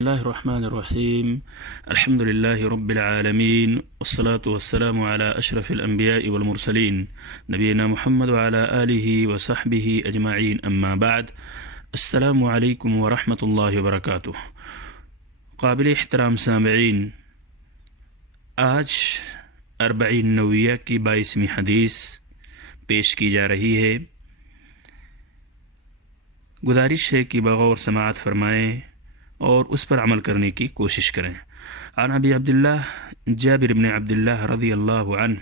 الله الرحمن الرحيم. الحمد لله رب العالمين، والصلاة والسلام على أشرف الأنبياء والمرسلين نبينا محمد وعلى آله وصحبه أجمعين، أما بعد. السلام عليكم ورحمة الله وبركاته. قابل احترام سامعین، آج 40 نویہ کی 22ویں حدیث پیش کی جا رہی ہے۔ گزارش ہے کہ بغور سماعت فرمائیں اور اس پر عمل کرنے کی کوشش کریں۔ عن ابی عبداللہ جابر بن عبداللہ رضی اللہ عنہ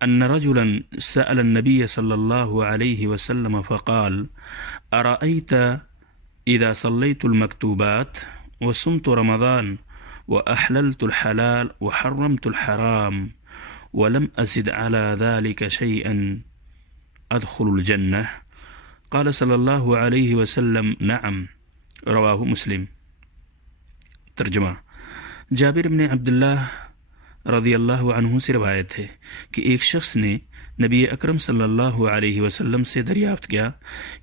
ان رجلا سأل النبي صلى الله عليه وسلم فقال أرأيت إذا صليت المكتوبات وصمت رمضان وأحللت الحلال وحرمت الحرام ولم أزد على ذلك شيئا أدخل الجنة؟ قال صلی اللہ علیہ وسلم نعم، رواہ مسلم۔ ترجمہ: جابر بن عبداللہ رضی اللہ عنہ سے روایت ہے کہ ایک شخص نے نبی اکرم صلی اللہ علیہ وسلم سے دریافت کیا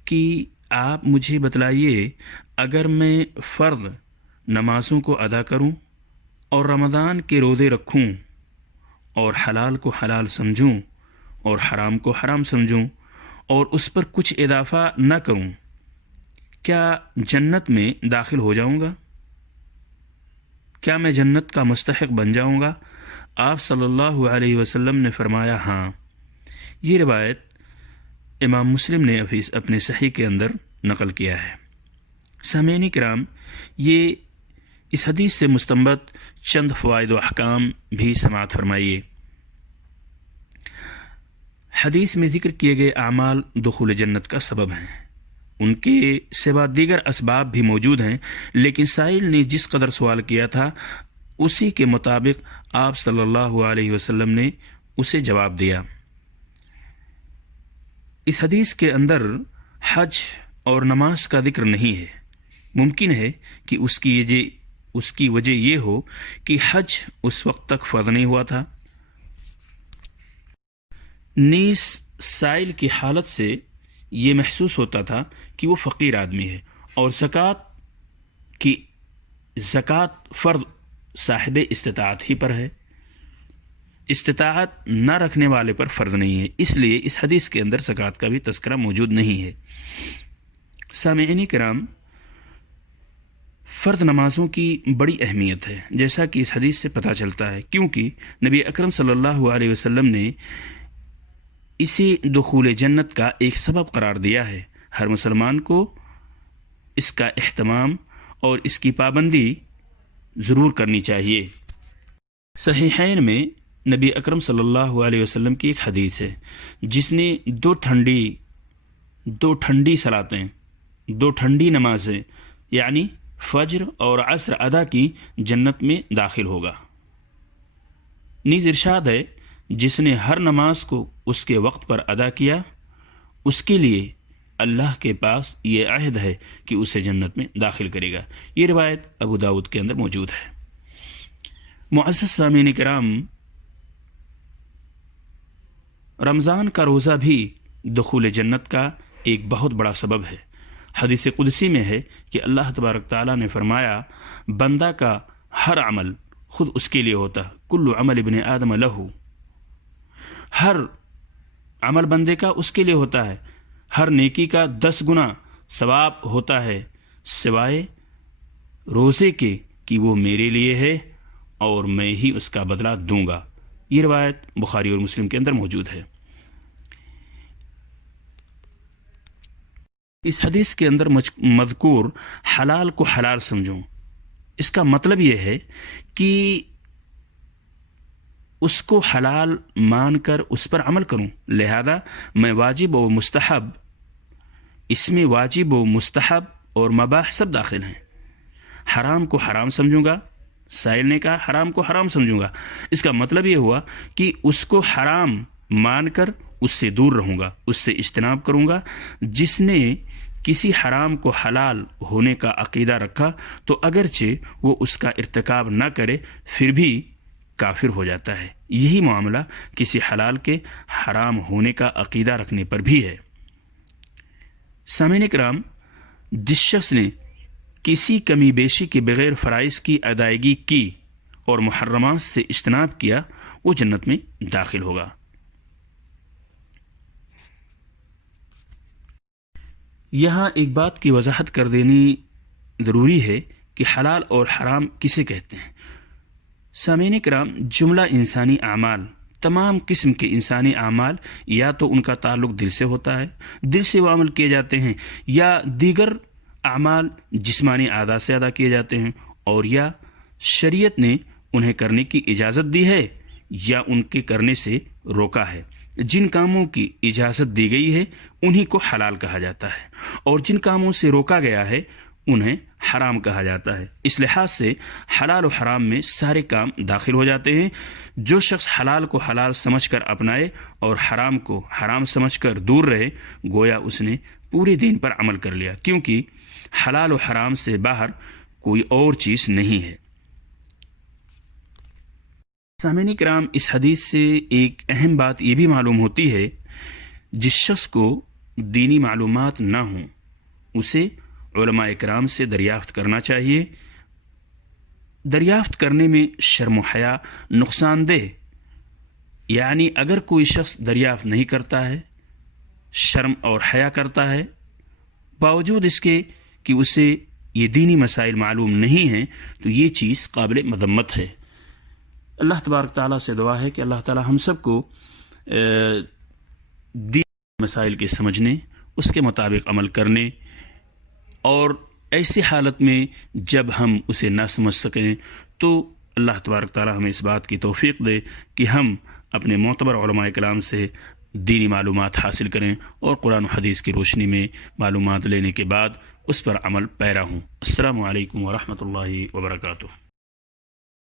کہ آپ مجھے بتلائیے، اگر میں فرض نمازوں کو ادا کروں اور رمضان کے روزے رکھوں اور حلال کو حلال سمجھوں اور حرام کو حرام سمجھوں اور اس پر کچھ اضافہ نہ کروں، کیا جنت میں داخل ہو جاؤں گا؟ کیا میں جنت کا مستحق بن جاؤں گا؟ آپ صلی اللہ علیہ وسلم نے فرمایا ہاں۔ یہ روایت امام مسلم نے اپنے صحیح کے اندر نقل کیا ہے۔ سامعین کرام، یہ اس حدیث سے مستنبط چند فوائد و احکام بھی سماعت فرمائیے۔ حدیث میں ذکر کیے گئے اعمال دخول جنت کا سبب ہیں، ان کے سوا دیگر اسباب بھی موجود ہیں، لیکن سائل نے جس قدر سوال کیا تھا اسی کے مطابق آپ صلی اللہ علیہ وسلم نے اسے جواب دیا۔ اس حدیث کے اندر حج اور نماز کا ذکر نہیں ہے۔ ممکن ہے کہ اس کی وجہ یہ ہو کہ حج اس وقت تک فرض نہیں ہوا تھا۔ نیز سائل کی حالت سے یہ محسوس ہوتا تھا کہ وہ فقیر آدمی ہے اور زکوٰۃ فرض صاحب استطاعت ہی پر ہے، استطاعت نہ رکھنے والے پر فرض نہیں ہے، اس لیے اس حدیث کے اندر زکوٰۃ کا بھی تذکرہ موجود نہیں ہے۔ سامعین کرام، فرض نمازوں کی بڑی اہمیت ہے، جیسا کہ اس حدیث سے پتہ چلتا ہے، کیونکہ نبی اکرم صلی اللہ علیہ وسلم نے اسے دخول جنت کا ایک سبب قرار دیا ہے۔ ہر مسلمان کو اس کا اہتمام اور اس کی پابندی ضرور کرنی چاہیے۔ صحیحین میں نبی اکرم صلی اللہ علیہ وسلم کی ایک حدیث ہے، جس نے دو ٹھنڈی صلاتیں، دو ٹھنڈی نمازیں یعنی فجر اور عصر ادا کی، جنت میں داخل ہوگا۔ نیز ارشاد ہے، جس نے ہر نماز کو اس کے وقت پر ادا کیا، اس کے لیے اللہ کے پاس یہ عہد ہے کہ اسے جنت میں داخل کرے گا۔ یہ روایت ابو داؤد کے اندر موجود ہے۔ معزز سامعین کرام، رمضان کا روزہ بھی دخول جنت کا ایک بہت بڑا سبب ہے۔ حدیث قدسی میں ہے کہ اللہ تبارک تعالیٰ نے فرمایا، بندہ کا ہر عمل خود اس کے لیے ہوتا، کل عمل ابن آدم لہ، ہر عمل بندے کا اس کے لیے ہوتا ہے، ہر نیکی کا 10 گنا ثواب ہوتا ہے، سوائے روزے کے کہ وہ میرے لیے ہے اور میں ہی اس کا بدلہ دوں گا۔ یہ روایت بخاری اور مسلم کے اندر موجود ہے۔ اس حدیث کے اندر مذکور حلال کو حلال سمجھوں، اس کا مطلب یہ ہے کہ اس کو حلال مان کر اس پر عمل کروں، لہذا میں واجب و مستحب، اس میں واجب و مستحب اور مباح سب داخل ہیں۔ حرام کو حرام سمجھوں گا، سائل نے کہا حرام کو حرام سمجھوں گا، اس کا مطلب یہ ہوا کہ اس کو حرام مان کر اس سے دور رہوں گا، اس سے اجتناب کروں گا۔ جس نے کسی حرام کو حلال ہونے کا عقیدہ رکھا تو اگرچہ وہ اس کا ارتکاب نہ کرے پھر بھی کافر ہو جاتا ہے۔ یہی معاملہ کسی حلال کے حرام ہونے کا عقیدہ رکھنے پر بھی ہے۔ سامعین کرام، جس شخص نے کسی کمی بیشی کے بغیر فرائض کی ادائیگی کی اور محرمات سے اجتناب کیا وہ جنت میں داخل ہوگا۔ یہاں ایک بات کی وضاحت کر دینی ضروری ہے کہ حلال اور حرام کسے کہتے ہیں۔ سامعین کرام، جملہ انسانی اعمال، تمام قسم کے انسانی اعمال یا تو ان کا تعلق دل سے ہوتا ہے، دل سے وہ عمل کیے جاتے ہیں، یا دیگر اعمال جسمانی اعضاء سے ادا کیے جاتے ہیں، اور یا شریعت نے انہیں کرنے کی اجازت دی ہے یا ان کے کرنے سے روکا ہے۔ جن کاموں کی اجازت دی گئی ہے انہی کو حلال کہا جاتا ہے، اور جن کاموں سے روکا گیا ہے انہیں حرام کہا جاتا ہے۔ اس لحاظ سے حلال و حرام میں سارے کام داخل ہو جاتے ہیں۔ جو شخص حلال کو حلال سمجھ کر اپنائے اور حرام کو حرام سمجھ کر دور رہے، گویا اس نے پورے دین پر عمل کر لیا، کیونکہ حلال و حرام سے باہر کوئی اور چیز نہیں ہے۔ سامعین کرام، اس حدیث سے ایک اہم بات یہ بھی معلوم ہوتی ہے، جس شخص کو دینی معلومات نہ ہوں اسے علماء کرام سے دریافت کرنا چاہیے۔ دریافت کرنے میں شرم و حیا نقصان دہ، یعنی اگر کوئی شخص دریافت نہیں کرتا ہے، شرم اور حیا کرتا ہے، باوجود اس کے کہ اسے یہ دینی مسائل معلوم نہیں ہیں، تو یہ چیز قابل مذمت ہے۔ اللہ تبارک تعالیٰ سے دعا ہے کہ اللہ تعالیٰ ہم سب کو دینی مسائل کے سمجھنے، اس کے مطابق عمل کرنے، اور ایسی حالت میں جب ہم اسے نہ سمجھ سکیں تو اللہ تبارک تعالیٰ ہمیں اس بات کی توفیق دے کہ ہم اپنے معتبر علماء کلام سے دینی معلومات حاصل کریں اور قرآن و حدیث کی روشنی میں معلومات لینے کے بعد اس پر عمل پیرا ہوں۔ السلام علیکم ورحمۃ اللہ وبرکاتہ۔